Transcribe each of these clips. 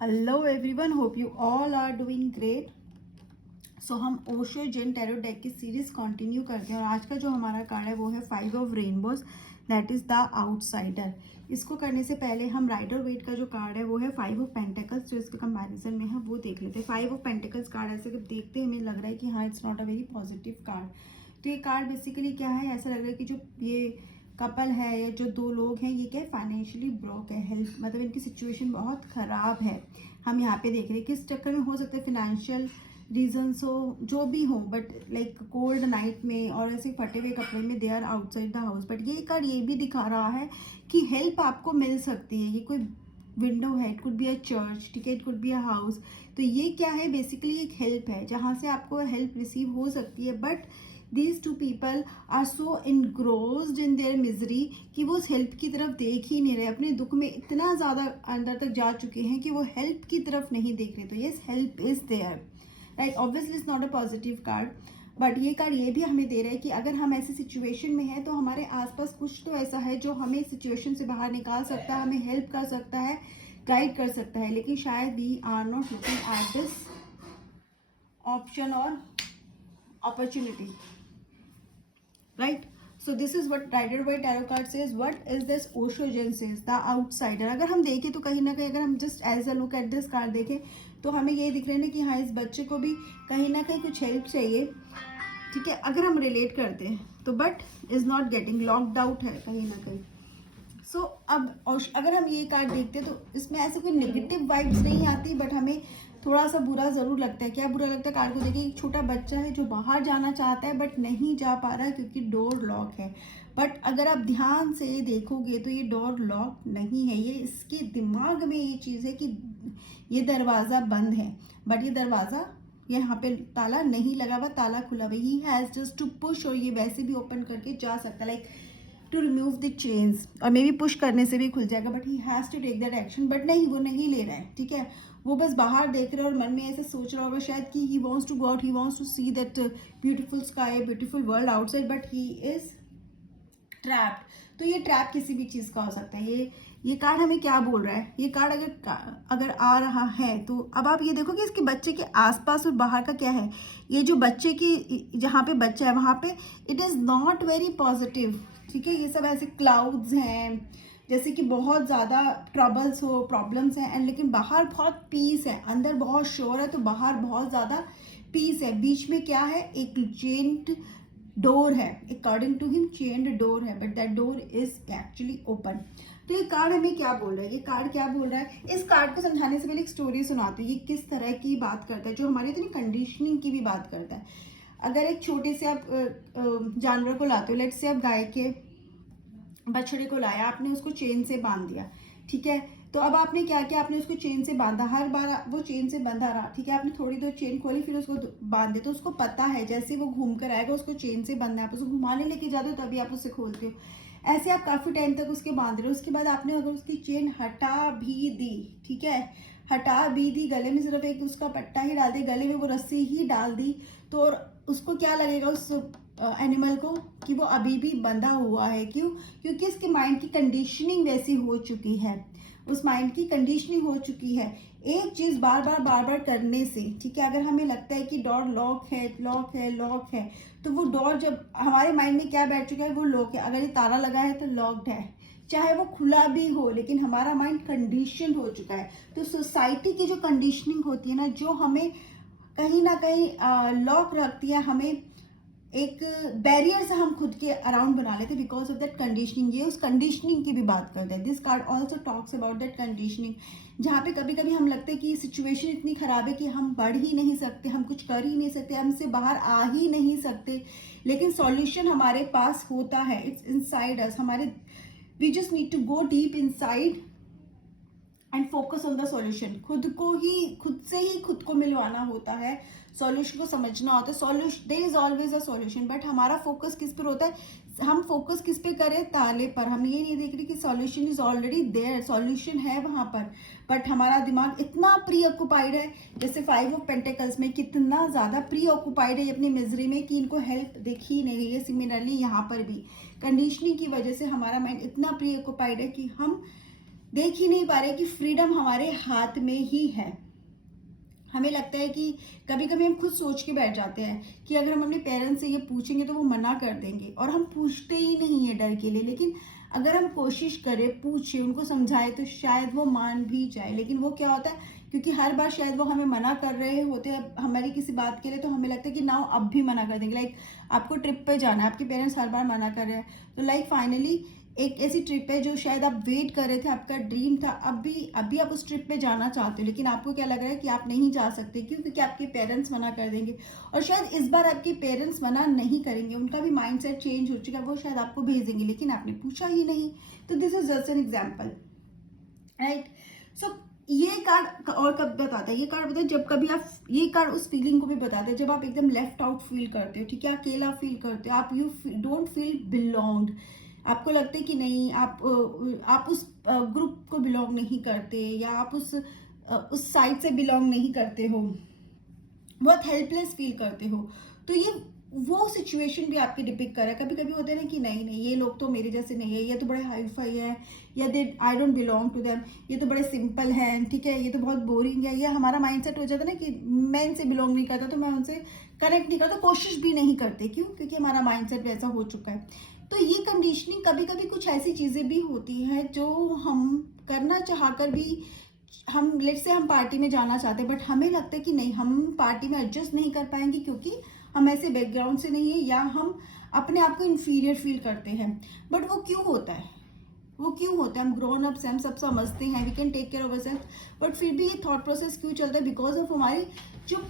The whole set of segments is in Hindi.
Hello everyone, hope you all are doing great. So हम ओशो जेन टैरो डेक की सीरीज कंटिन्यू करते हैं और आज का जो हमारा कार्ड है वो है 5 of rainbows, that is the outsider. इसको करने से पहले हम राइडर वेट का जो कार्ड है वो है 5 ऑफ पेंटिकल्स, जो इसके कंपैरिजन में है वो देख लेते हैं। 5 ऑफ पेंटिकल्स कार्ड ऐसे जब देखते हैं हमें लग रहा है कि हाँ it's not a very positive card. तो ये कार्ड बेसिकली क्या है, ऐसा लग रहा है कि जो ये कपल है या जो दो लोग हैं ये क्या है, फाइनेंशियली ब्रोक है, हेल्थ मतलब इनकी सिचुएशन बहुत ख़राब है। हम यहाँ पे देख रहे हैं किस चक्कर में हो सकता है, फिनेंशियल रीजंस हो, जो भी हो, बट लाइक कोल्ड नाइट में और ऐसे फटे हुए कपड़े में they are outside the house. But ये कार्ड ये भी दिखा रहा है कि हेल्प आपको मिल सकती है। ये कोई विंडो है, it could be a church, ठीक है, it could be a house. तो ये क्या है, बेसिकली एक हेल्प है जहाँ से आपको हेल्प रिसीव हो सकती है। But these two people are so engrossed in their misery कि वो उस हेल्प की तरफ देख ही नहीं रहे, अपने दुख में इतना ज़्यादा अंदर तक जा चुके हैं कि वो हेल्प की तरफ नहीं देख रहे। तो yes, help is there, right. Obviously it's not a positive card, but ये कार्ड ये भी हमें दे रहा है कि अगर हम ऐसी सिचुएशन में हैं तो हमारे आसपास कुछ तो ऐसा है जो हमें सिचुएशन से बाहर निकाल सकता है, हमें हेल्प कर सकता है, गाइड कर सकता है। लेकिन शायद we are not looking at this option और opportunity, right? So this is what Rider Waite tarot card says. What is this Osho Gen says, the outsider? अगर हम देखें तो कहीं ना कहीं, अगर हम just as a look at this card देखें तो हमें ये दिख रहा है ना कि हाँ इस बच्चे को भी कहीं ना कहीं कुछ हेल्प चाहिए, ठीक है, अगर हम रिलेट करते हैं तो, but is not getting, locked out है कहीं ना कहीं। सो अब अगर हम ये कार्ड देखते हैं तो इसमें ऐसे कोई नेगेटिव वाइब्स नहीं आती, बट हमें थोड़ा सा बुरा ज़रूर लगता है। क्या बुरा लगता है कार्ड को देखिए, एक छोटा बच्चा है जो बाहर जाना चाहता है बट नहीं जा पा रहा है क्योंकि डोर लॉक है। बट अगर आप ध्यान से देखोगे तो ये डोर लॉक नहीं है, ये इसके दिमाग में ये चीज़ है कि ये दरवाज़ा बंद है, बट ये दरवाज़ा यहाँ पे ताला नहीं लगा हुआ, ताला खुला हुआ। He has just to push, और ये वैसे भी ओपन करके जा सकता है, like to remove the chains, और मे बी पुश करने से भी खुल जाएगा, but he has to take that action. But नहीं, वो नहीं ले रहा है, ठीक है, वो बस बाहर देख रहा है और मन में ऐसे सोच रहा होगा शायद कि he wants to go out, he wants to see that beautiful sky, beautiful world outside, but he is trapped. तो ये ट्रैप किसी भी चीज़ का हो सकता है। ये कार्ड हमें क्या बोल रहा है, ये कार्ड अगर आ रहा है तो अब आप ये देखो कि इसके बच्चे के आसपास और बाहर का क्या है। ये जो बच्चे की, जहाँ पे बच्चा है वहाँ पे it is not very positive, ठीक है। ये सब ऐसे क्लाउड्स हैं जैसे कि बहुत ज़्यादा ट्रबल्स हो, प्रॉब्लम्स हैं, एंड लेकिन बाहर बहुत पीस है, अंदर बहुत शोर है तो बाहर बहुत ज़्यादा पीस है। बीच में क्या है, एक चेन्ड डोर है, according to him chained door है, but that door is actually open. तो ये कार्ड हमें क्या बोल रहा है, ये कार्ड क्या बोल रहा है, इस कार्ड को समझाने से पहले एक स्टोरी सुनाती हूँ। ये किस तरह की बात करता है, जो हमारी इतनी कंडीशनिंग की भी बात करता है। अगर एक छोटे से आप जानवर को लाते हो, लेट से आप गाय के बछड़े को लाया, आपने उसको चेन से बांध दिया, ठीक है। तो अब आपने क्या किया, आपने उसको चेन से बांधा, हर बार वो चेन से बंधा रहा, ठीक है। आपने थोड़ी देर चेन खोली फिर उसको बांध दिया, तो उसको पता है जैसे वो घूम कर आएगा उसको चेन से बंधना है, आप उसको घुमाने लेके जाते हो तभी आप उसे खोलते हो। ऐसे आप काफ़ी टाइम तक उसके बांध रहे हो। उसके बाद आपने अगर उसकी चेन हटा भी दी, ठीक है, हटा भी दी, गले में सिर्फ एक उसका पट्टा ही डाल दिया, गले में वो रस्सी ही डाल दी, तो उसको क्या लगेगा उस एनिमल को कि वो अभी भी बंधा हुआ है। क्यों? क्योंकि इसके माइंड की कंडीशनिंग वैसी हो चुकी है, उस माइंड की कंडीशनिंग हो चुकी है एक चीज़ बार बार करने से, ठीक है। अगर हमें लगता है कि डोर लॉक है, लॉक है, लॉक है, तो वो डोर जब हमारे माइंड में क्या बैठ चुका है, वो लॉक है। अगर ये ताला लगा है तो लॉक्ड है, चाहे वो खुला भी हो, लेकिन हमारा माइंड कंडीशन हो चुका है। तो सोसाइटी की जो कंडीशनिंग होती है ना, जो हमें कहीं ना कहीं लॉक रखती है, हमें एक बैरियर से हम खुद के अराउंड बना लेते हैं बिकॉज ऑफ दैट कंडीशनिंग। ये उस कंडीशनिंग की भी बात करते हैं। This card also talks about that conditioning, जहाँ पे कभी कभी हम लगता है कि सिचुएशन इतनी खराब है कि हम बढ़ ही नहीं सकते, हम कुछ कर ही नहीं सकते, हमसे बाहर आ ही नहीं सकते, लेकिन सॉल्यूशन हमारे पास होता है, इट्स इनसाइड अस। हमारे we just need to go deep inside and focus on the solution. खुद से ही खुद को मिलवाना होता है, सॉल्यूशन को समझना होता है। Solution, there is always a solution, but हमारा फोकस किस पर होता है, हम फोकस किस पे करें, ताले पर। हम ये नहीं देख रहे कि solution is already there, solution है वहां पर, बट हमारा दिमाग इतना प्री ऑक्युपाइड है, जैसे 5 ऑफ पेंटिकल्स में कितना ज्यादा प्री ऑक्युपाइड है अपनी मिजरी में कि इनको हेल्प दिख ही नहीं रही है। सिमिलरली यहाँ पर भी कंडीशनिंग की वजह से हमारा माइंड इतना प्री ऑक्युपाइड है कि हम देख ही नहीं पा रहे कि फ्रीडम हमारे हाथ में ही है। हमें लगता है कि कभी कभी हम खुद सोच के बैठ जाते हैं कि अगर हम अपने पेरेंट्स से ये पूछेंगे तो वो मना कर देंगे, और हम पूछते ही नहीं है डर के लिए। लेकिन अगर हम कोशिश करें, पूछे, उनको समझाए, तो शायद वो मान भी जाए। लेकिन वो क्या होता है, क्योंकि हर बार शायद वो हमें मना कर रहे होते हैं हमारी किसी बात के लिए, तो हमें लगता है कि ना अब भी मना कर देंगे। लाइक आपको ट्रिप पे जाना है, आपके पेरेंट्स हर बार मना कर रहे हैं, तो लाइक फाइनली एक ऐसी ट्रिप है जो शायद आप वेट कर रहे थे, आपका ड्रीम था, अभी आप उस ट्रिप पे जाना चाहते हो, लेकिन आपको क्या लग रहा है कि आप नहीं जा सकते। क्यों? क्योंकि आपके पेरेंट्स मना कर देंगे। और शायद इस बार आपके पेरेंट्स मना नहीं करेंगे, उनका भी माइंडसेट चेंज हो चुका है, वो शायद आपको भेजेंगे, लेकिन आपने पूछा ही नहीं। तो this is just an example, right? So ये कार्ड और कब बताता है, ये कार्ड बताता है जब कभी आप, ये कार्ड उस फीलिंग को भी बताता है जब आप एकदम लेफ्ट आउट फील करते हो, ठीक है, अकेला फील करते हो, आप यू डोंट फील बिलोंग्ड। आपको लगता है कि नहीं, आप उस ग्रुप को बिलोंग नहीं करते, या आप उस साइड से बिलोंग नहीं करते हो, बहुत हेल्पलेस फील करते हो। तो ये वो सिचुएशन भी आपके डिपिक्ट कर रहा है। कभी कभी होता है ना कि नहीं नहीं, ये लोग तो मेरे जैसे नहीं है, ये तो बड़े हाई फाई है, या they I don't belong to them, ये तो बड़े सिंपल हैं, ठीक है, ये तो बहुत बोरिंग है। ये हमारा माइंडसेट हो जाता है ना कि मैं इनसे बिलोंग नहीं करता, तो मैं उनसे कनेक्ट नहीं करता, कोशिश भी नहीं करते। क्यों? क्योंकि हमारा माइंडसेट वैसा हो चुका है। तो ये कंडीशनिंग, कभी कभी कुछ ऐसी चीज़ें भी होती हैं जो हम करना चाहकर भी, हम लेट से हम पार्टी में जाना चाहते हैं, बट हमें लगता है कि नहीं, हम पार्टी में एडजस्ट नहीं कर पाएंगे क्योंकि हम ऐसे बैकग्राउंड से नहीं है, या हम अपने आप को इंफीरियर फील करते हैं। बट वो क्यों होता है? वो क्यों होता है? हम ग्रोन अप्स हैं, हम सब समझते हैं, we can take care of ourselves, but फिर भी ये थॉट प्रोसेस क्यों चलता है? बिकॉज ऑफ हमारी जो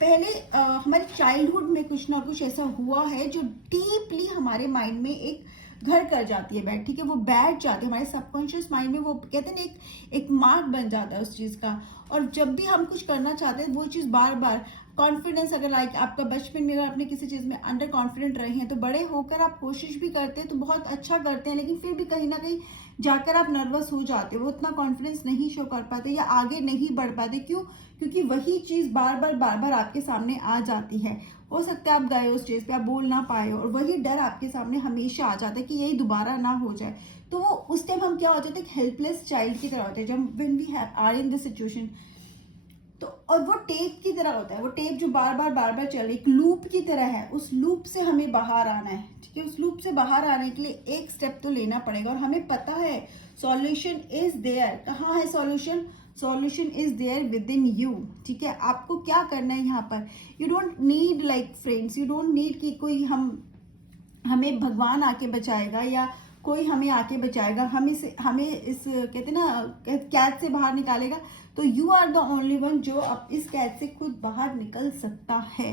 पहले हमारे चाइल्डहुड में कुछ ना कुछ ऐसा हुआ है जो डीपली हमारे माइंड में एक घर कर जाती है, बैठ, ठीक है, वो बैठ जाती है हमारे सबकॉन्शियस माइंड में। वो कहते हैं एक मार्क बन जाता है उस चीज़ का। और जब भी हम कुछ करना चाहते हैं, वो चीज़ बार बार, कॉन्फिडेंस, अगर लाइक आपका बचपन में अगर आपने किसी चीज़ में अंडर कॉन्फिडेंट रहे हैं, तो बड़े होकर आप कोशिश भी करते हैं तो बहुत अच्छा करते हैं, लेकिन फिर भी कहीं ना कहीं जाकर आप नर्वस हो जाते हो, वो उतना कॉन्फिडेंस नहीं शो कर पाते या आगे नहीं बढ़ पाते। क्यों? क्योंकि वही चीज़ बार बार आपके सामने आ जाती है। हो सकता है आप गए उस स्टेज पे, आप बोल ना पाए, और वही डर आपके सामने हमेशा आ जाता है कि यही दोबारा ना हो जाए। तो वो उस टाइम हम क्या हो जाते हैं, एक हेल्पलेस चाइल्ड की तरह होते हैं जब when we are in this situation. तो और वो टेप की तरह होता है, वो टेप जो बार बार चल रही, एक लूप की तरह है। उस लूप से हमें बाहर आना है, ठीक है, उस लूप से बाहर आने के लिए एक स्टेप तो लेना पड़ेगा। और हमें पता है सॉल्यूशन इज देयर। कहाँ है solution? Solution is there within you, ठीक है। आपको क्या करना है यहाँ पर? You don't need like friends, you don't need कि कोई हमें भगवान आके बचाएगा, या कोई हमें आके बचाएगा, हमें इस कहते ना कैद से बाहर निकालेगा। तो you are the only one जो अब इस कैद से खुद बाहर निकल सकता है,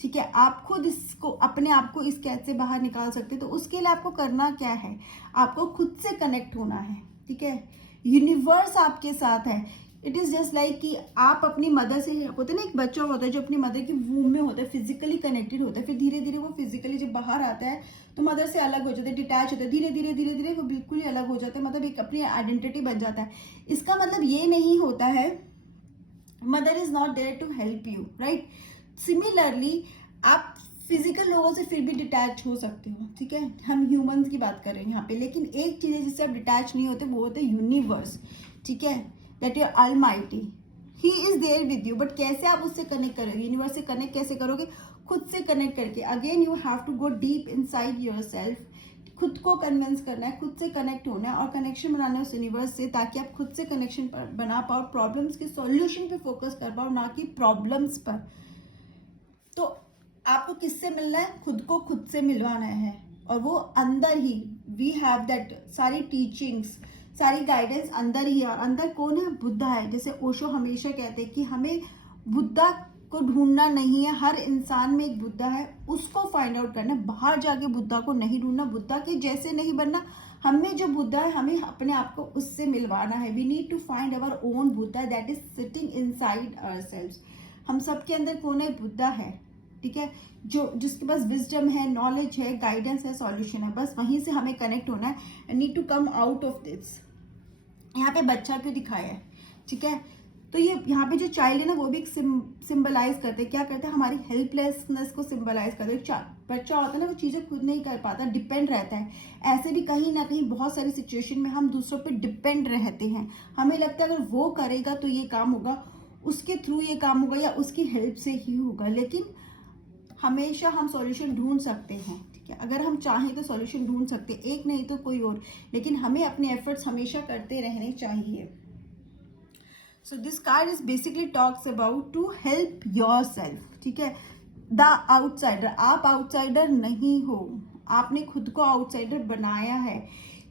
ठीक है। आप खुद इसको, अपने आप को इस कैद से बाहर निकाल सकते हैं। तो उसके लिए आपको करना क्या है? आपको खुद से कनेक्ट होना है, ठीक है। यूनिवर्स आपके साथ है। इट इज जस्ट लाइक कि आप अपनी मदर से, होते ना, एक बच्चा होता है जो अपनी मदर की वूम में होता है, फिजिकली कनेक्टेड होता है, फिर धीरे धीरे वो फिजिकली जब बाहर आता है तो मदर से अलग हो जाता है, डिटैच होता है, धीरे धीरे वो बिल्कुल ही अलग हो जाता है, मतलब एक अपनी आइडेंटिटी बन जाता है। इसका मतलब ये नहीं होता है mother is not there to help you, right. Similarly आप फिजिकल लोगों से फिर भी डिटैच हो सकते हो, ठीक है, हम ह्यूमंस की बात कर रहे हैं यहाँ पे। लेकिन एक चीज़ है जिससे आप डिटैच नहीं होते, वो होते यूनिवर्स, ठीक है, that you almighty, he is there with you. But कैसे आप उससे कनेक्ट करोगे? यूनिवर्स से कनेक्ट कैसे करोगे? खुद से कनेक्ट करके। Again you have to go deep inside yourself, खुद को कन्विंस करना है, खुद से कनेक्ट होना है और कनेक्शन बनाना है उस यूनिवर्स से, ताकि आप खुद से कनेक्शन बना पाओ, प्रॉब्लम्स के सॉल्यूशन पे फोकस कर पाओ, ना कि प्रॉब्लम्स पर। तो आपको किससे मिलना है? खुद को खुद से मिलवाना है, और वो अंदर ही, वी हैव दैट, सारी टीचिंग्स, सारी गाइडेंस अंदर ही है। और अंदर कौन है? बुद्धा है। जैसे ओशो हमेशा कहते हैं कि हमें बुद्धा को ढूंढना नहीं है, हर इंसान में एक बुद्धा है, उसको फाइंड आउट करना है। बाहर जाके बुद्धा को नहीं ढूंढना, बुद्धा के जैसे नहीं बनना, हमें जो बुद्धा है हमें अपने आप को उससे मिलवाना है। We need to find our own Buddha that is sitting inside ourselves. हम सबके अंदर कौन है? बुद्धा है, ठीक है, जो जिसके पास विजडम है, नॉलेज है, गाइडेंस है, सॉल्यूशन है। बस वहीं से हमें कनेक्ट होना है and need to come out of this. यहाँ पे बच्चा क्यों दिखाया है, ठीक है, तो ये यहाँ पे जो चाइल्ड है ना वो भी एक सिंबलाइज करते हैं, क्या करते हैं, हमारी हेल्पलेसनेस को सिंबलाइज करते हैं। बच्चा होता है ना वो चीज़ें खुद नहीं कर पाता, डिपेंड रहता है। ऐसे भी कहीं ना कहीं बहुत सारी सिचुएशन में हम दूसरों पे डिपेंड रहते हैं, हमें लगता है अगर वो करेगा तो ये काम होगा, उसके थ्रू ये काम होगा या उसकी हेल्प से ही होगा। लेकिन हमेशा हम सॉल्यूशन ढूंढ सकते हैं, ठीक है, अगर हम चाहें तो सॉल्यूशन ढूंढ सकते हैं, एक नहीं तो कोई और, लेकिन हमें अपने एफर्ट्स हमेशा करते रहने चाहिए। So this card is basically talks about to help yourself, ठीक है। द आउटसाइडर, आप आउटसाइडर नहीं हो, आपने खुद को आउटसाइडर बनाया है,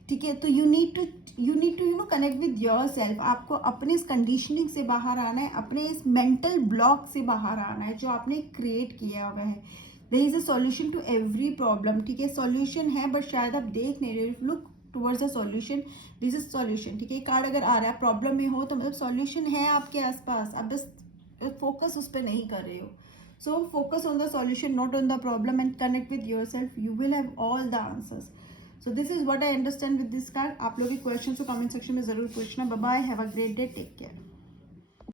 ठीक है। तो you need to you know connect with yourself. आपको अपने इस कंडीशनिंग से बाहर आना है, अपने इस मेंटल ब्लॉक से बाहर आना है जो आपने क्रिएट किया हुआ है। There is a solution to every problem, ठीक है, सॉल्यूशन है बट शायद आप देख नहीं रहे। Look towards a solution, this is solution, ठीक है। कार्ड अगर आ रहा है प्रॉब्लम में हो तो मतलब सॉल्यूशन है आपके आसपास, आप बस फोकस उस पर नहीं कर रहे हो। So focus on the solution, not on the problem, and connect with your self, you will have all the answers. So this is what I understand with this card. आप लोग के क्वेश्चन को कमेंट सेक्शन में जरूर पूछना। Bye bye, have a great day, take care.